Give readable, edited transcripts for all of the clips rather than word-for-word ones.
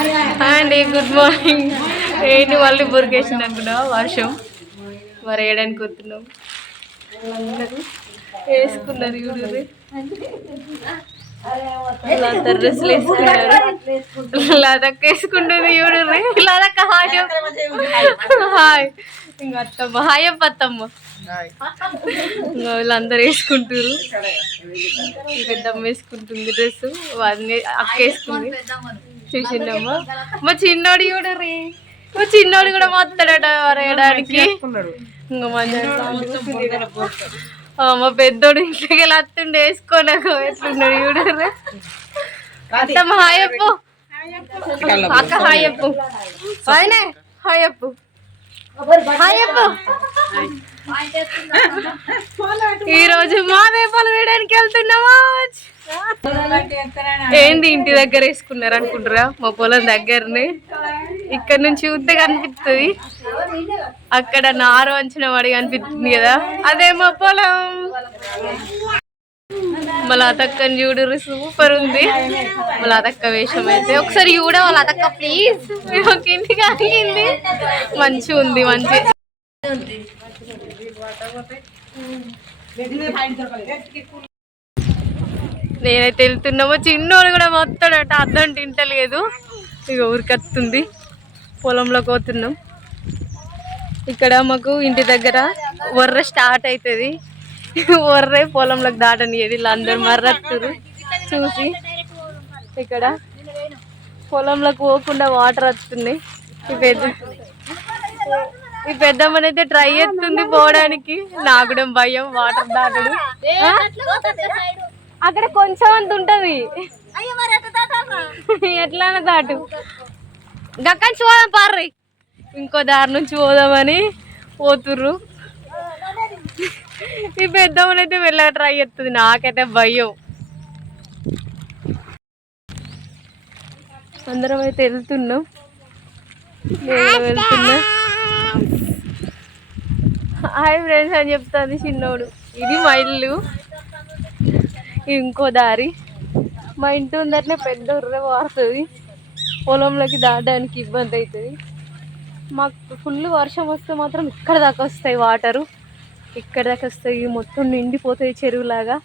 అండి good morning. ఏంటి మళ్ళీ బురికేసింది అనుకున్నా వర్షం. మరి వేయడానికి వస్తున్నాం. అందరూ వేసుకున్నారు యూడూరి. డ్రెస్సులు వేసుకున్నారు. లదక్క వేసుకుంటుంది యూడూరి. లదక్క హాయ్ హాయ్. ఇంకా అత్తమ్మ హాయ్ అప్ప అత్తమ్మ. ఇంకా వీళ్ళందరూ వేసుకుంటారు. పెద్దమ్మ వేసుకుంటుంది డ్రెస్. అన్నీ అక్క వేసుకుంది. చూసిందమ్మా మా చిన్నోడు కూడా రే. మా చిన్నోడు కూడా మొత్తాడట వేయడానికి. ఇంకా మా పెద్దోడు ఇంట్లోకి వెళ్ళి అత్తుండే వేసుకోలేక ఎట్లున్నాడు చూడరు. అత్తమ్మ హాయ్ అప్పు. అక్క హాయ్ అప్పు. ఆయన హాయ్ అప్పు. హాయ్ అప్పు. ఈరోజు మా వేపాలు వేయడానికి వెళ్తున్నావా? ఏంటి ఇంటి దగ్గర వేసుకున్నారు అనుకుంటారా? మా పొలం దగ్గరనే. ఇక్కడ నుంచి చూస్తే కనిపిస్తుంది. అక్కడ నారు అంచిన వాడి కనిపిస్తుంది కదా, అదే మా పొలం. మళ్ళీ అతక్కని చూడరు, సూపర్ ఉంది. మళ్ళీ అతక్క వేషం అయితే ఒకసారి చూడ. వాళ్ళ అతక్క ప్లీజ్ ఇంటికి అడిగింది. మంచిగా ఉంది, మంచి. నేనైతే వెళ్తున్నామో చిన్నోడు కూడా మొత్తాడట. అర్థం తింటలేదు. ఇక ఊరికొస్తుంది. పొలంలోకి పోతున్నాం. ఇక్కడ మాకు ఇంటి దగ్గర వర్ర స్టార్ట్ అవుతుంది. వర్రే పొలంలోకి దాటనియది. ఇలా అందరు మర్రత్తురు చూసి. ఇక్కడ పొలంలోకి పోకుండా వాటర్ వస్తున్నాయి. ఈ పెద్దమ్మనైతే ట్రై చేస్తుంది పోవడానికి. నాకు కూడా భయం వాటర్ దాటడు. అక్కడ కొంచెం అంత ఉంటది. ఎట్లా దాటు గక్కని పోదాం పార్రి. ఇంకో దారి నుంచి పోదామని పోతుర్రు. ఈ పెద్దమ్మనైతే వెళ్ళక ట్రై చేస్తుంది. నాకైతే భయం. అందరం అయితే వెళ్తున్నాం. వెళ్తున్నా. హాయ్ ఫ్రెండ్స్ అని చెప్తాను చిన్నోడు. ఇది మా ఇల్లు. ఇంకో దారి. మా ఇంటి ఉందటనే పెద్ద ఉర్రే వారుతుంది. పొలంలోకి దాటడానికి ఇబ్బంది అవుతుంది. మాకు ఫుల్ వర్షం వస్తే మాత్రం ఇక్కడ దాకా వస్తాయి వాటరు. ఇక్కడ దాకా వస్తాయి. మొత్తం నిండిపోతాయి చెరువులాగా.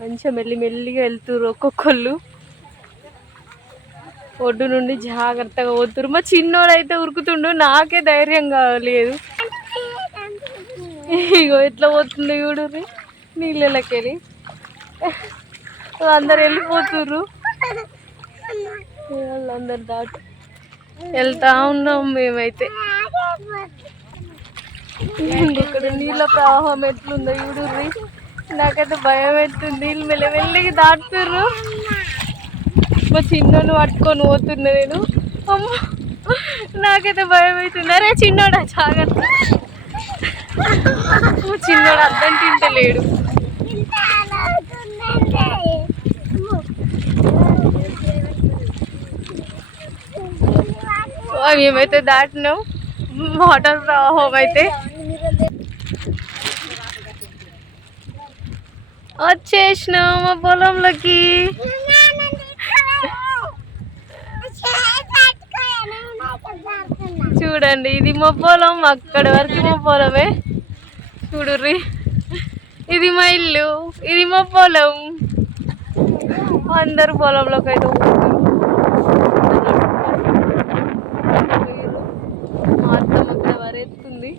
మంచిగా మెల్లిగా వెళ్తురు ఒక్కొక్కళ్ళు. ఒడ్డు నుండి జాగ్రత్తగా పోతురు. మా చిన్నోడు అయితే ఉరుకుతుండు. నాకే ధైర్యంగా లేదు. ఇగో ఎట్లా పోతుంది చూడు నీళ్ళకి వెళ్ళి. అందరు వెళ్ళిపోతుర్రు. వాళ్ళందరు దాటి వెళ్తా ఉన్నాం మేమైతే. ఇక్కడ నీళ్ళ ప్రవాహం ఎట్లుందో చూడుర్రి. నాకైతే భయం అవుతుంది. నీళ్ళు మెల్లమెల్లగా దాటుతుర్రు. మా చిన్నోడు పట్టుకొని పోతున్నా నేను. అమ్మ నాకైతే భయం అవుతుంది. అరే చిన్నోడా జాగ్రత్త. మా చిన్నోడు అర్థం తింటలేడు. మేమైతే దాటినాం. వాటర్ ప్రవాహం అయితే వచ్చేసినాం మా పొలంలోకి. చూడండి ఇది మా పొలం. అక్కడి వరకు మా పొలమే. చూడుర్రి ఇది మా ఇల్లు, ఇది మా పొలం. అందరు పొలంలోకి అయితే మా అత్తమ్మ అక్కడ వరేస్తుంది.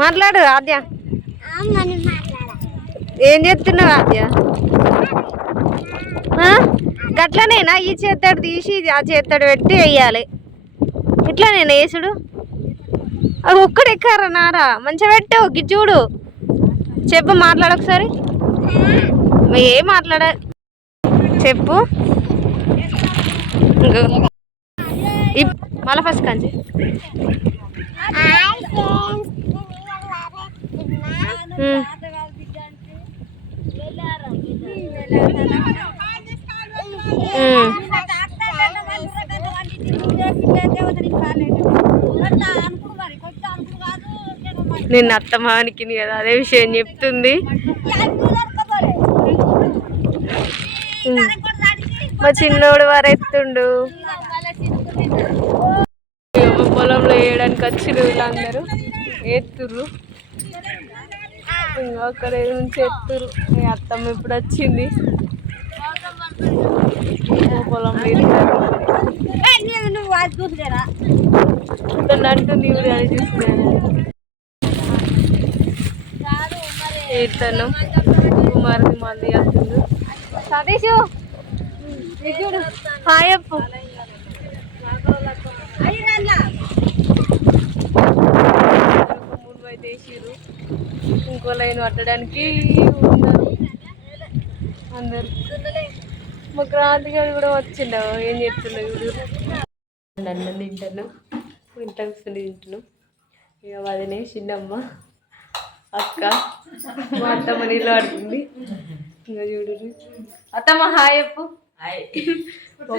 మాట్లాడు ఆద్య. ఏం చెప్తున్నావు ఆద్య? గట్లనేనా? ఈ చేత్తడు తీసి ఆ చేత్తడు పెట్టి వేయాలి. ఇట్లానేనా వేసుడు? అది ఒక్కడు ఎక్కారా నారా? మంచిగా పెట్టు. చూడు చెప్పు. మాట్లాడు ఒకసారి. ఏం మాట్లాడ చెప్పు. మళ్ళా ఫస్ట్ కాంచి. నిన్న అత్తమానికి కదా అదే విషయం చెప్తుంది. మా చిన్నోడు వరెత్తుండు. పొలంలో వేయడానికి వచ్చిన వీళ్ళందరూ ఎత్తుర్రు. ఇంకా అక్కడ నుంచి ఎత్తురు. అత్తమ్మ ఇప్పుడు వచ్చింది. పొలంలో అంటుంది ఇవి అని చూస్తున్నాను. ఏతను కుమారుని మళ్ళీ వస్తుంది. సతీషు హాయ్ అప్పు. వేసిరు. ఇంకో లైన్ పట్టడానికి ఉన్నారు అందరు. మా క్రాంతి గారు కూడా వచ్చిండవు. ఏం చెప్తున్నావు ఇప్పుడు? అన్నం తింటాను, ఇంట్లో కూర్చొని తింటున్నాం. ఇక వదినే, చిన్నమ్మ, అక్క, మా అత్తమ్మ నీళ్ళు ఆడుతుంది. ఇంకా చూడు అత్తమ్మ హాయ్ చెప్పు.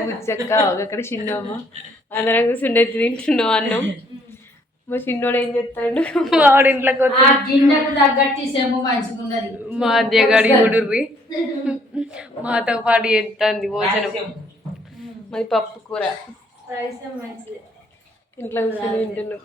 ముచ్చక్క అక్కడ చిన్నమ్మ అందరం కూర్చుండే తింటున్నాం అన్నం. మా చిన్నోడు ఏం చెప్తాడు? ఆవిడ ఇంట్లోకి మా అద్దెగాడి గుడుర్రి మాతో పాటు చేస్తుంది భోజనం. మాది పప్పు కూర. ఇంట్లో కూర్చొని తింటున్నాం.